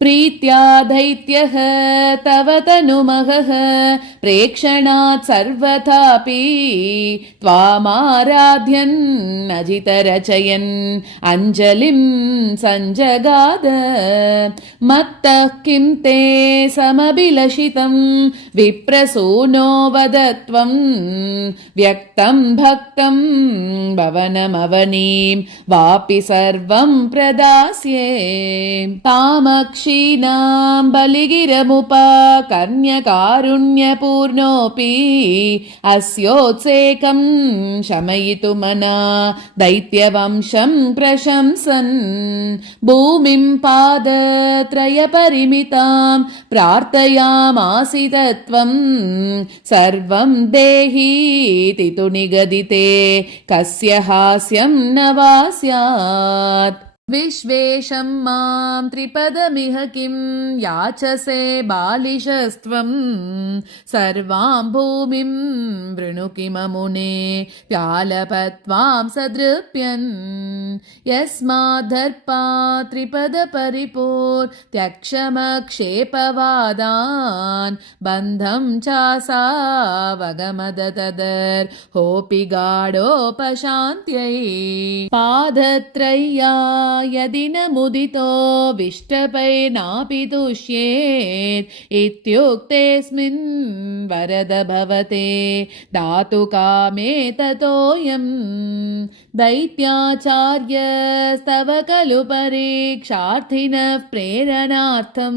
प्रीत्या दैत्यः तव तनुमहः प्रेक्षणात् सर्वथापि त्वामाराध्यन्नजितरचयन् अञ्जलिं सञ्जगाद। मत्तः किं ते समभिलषितं विप्रसूनो वद त्वं व्यक्तं भक्तं भवनमवनीं वापि सर्वं प्रदास्ये। तामक्षीणां बलिगिरमुपकर्ण्यकारुण्यपूर्णोऽपि अस्योत्सेकं शमयितुमना दैत्यवंशं प्रशंसन् भूमिं पादत्रयपरिमितां प्रार्थयामासितत्वं सर्वं देहीति तु निगदिते कस्य हास्यं न वा स्यात्। विश्वेशं मां त्रिपदमिह किं याचसे बालिशस्त्वं सर्वां भूमिं वृणु किममुने व्यालपत्वां सदृप्यन् यस्माद्धर्पा त्रिपदपरिपूर्त्यक्षमक्षेपवादान् बन्धं चासावगमदतदर्होऽपि गाढोपशान्त्यै पादत्रय्या यदि न मुदितो विष्टपैनापि तुष्येत् इत्युक्तेऽस्मिन् वरद भवते दातु कामे ततोऽयं दैत्याचार्यस्तव खलु परीक्षार्थिनः प्रेरणार्थं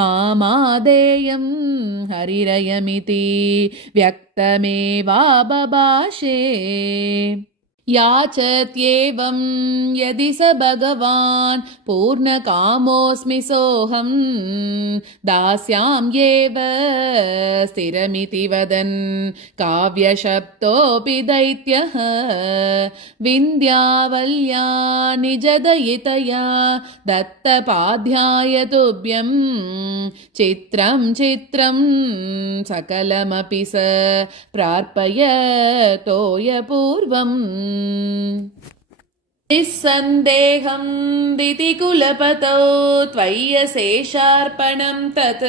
मामादेयं हरिरयमिति व्यक्तमेवाबभाषे। याचत्येवं यदि स भगवान् पूर्णकामोऽस्मि सोऽहं दास्याम्येव स्थिरमिति वदन् काव्यशब्दोऽपि दैत्यः विन्ध्यावल्या निजदयितया दत्तपाध्याय तुभ्यं चित्रं चित्रं सकलमपि स प्रार्पयतोयपूर्वम्। निस्सन्देहं दितिकुलपतौ त्वय्यशेषार्पणं तत्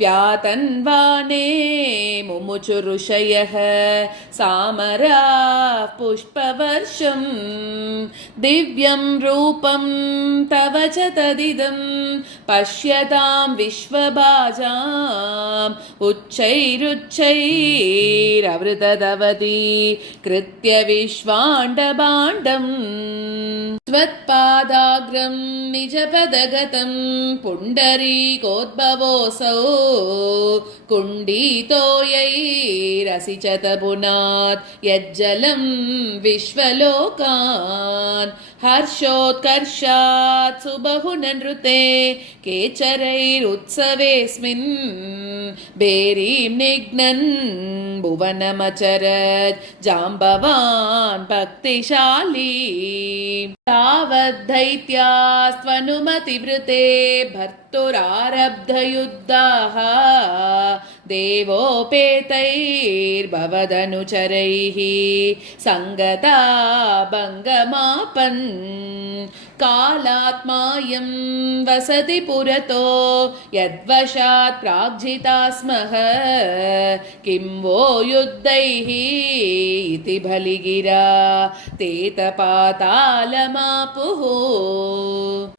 व्यातन्वाने मुमुचुऋषयः सामराः पुष्पवर्षं दिव्यं रूपं तव च तदिदं पश्यतां विश्वभाजाम् उच्चैरुच्चैरवृतदवति कृत्य विश्वाण्डभाण्डम् त्वत्पादाग्रं निजपदगतं पुण्डरीकोद्भवोऽसौ कुण्डीतोयैरसि च तपुनात् यज्जलं विश्वलोकान् हर्षोत्कर्षात् सुबहुननृते केचरैरुत्सवेऽस्मिन् बेरीं निघ्नन् भुवनमचरत् जाम्बवान् भक्तिशाली। तावद्दैत्यास्त्वनुमतिवृते भर्तुरारब्धयुद्धाः देवोपेतैर्भवदनुचरैः सङ्गता भङ्गमापन् कालात्मायं वसति पुरतो यद्वशात् प्राग्जिता स्मः किं वो युद्धैः इति बलिगिरा तेतपातालमापुः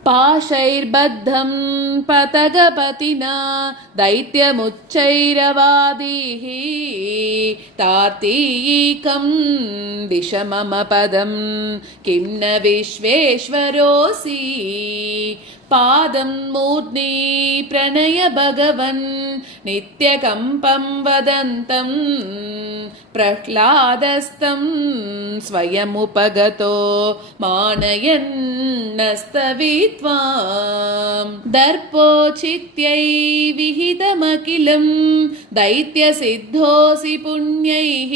पाशैर्बद्धं पतगपतिना दैत्यमुच्चैरवादीः तार्तीकं विषममपदं किं न विश्वेश्वरोऽसि पादं मूर्ध्नि प्रणय भगवन् नित्यकम्पं वदन्तं प्रह्लादस्तं स्वयमुपगतो मानयन्नस्तवित्वां दर्पोचित्यै विहितमखिलं दैत्यसिद्धोऽसि पुण्यैः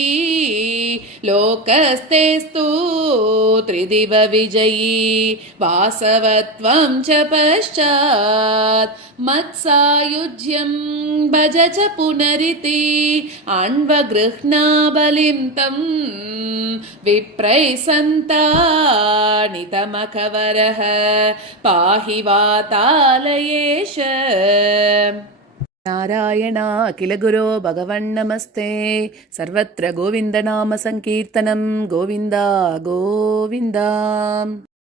लोकस्तेस्तु त्रिदिव विजयी वासवत्वं च पश्चात् मत्सायुज्यं भज च पुनरिति अन्वगृह्णा बलिं तं विप्रैः सन्तानितमकवरः पाहि वातालयेश। नारायण अखिल गुरो भगवन्नमस्ते। सर्वत्र गोविन्दनाम संकीर्तनं गोविन्द गोविन्द।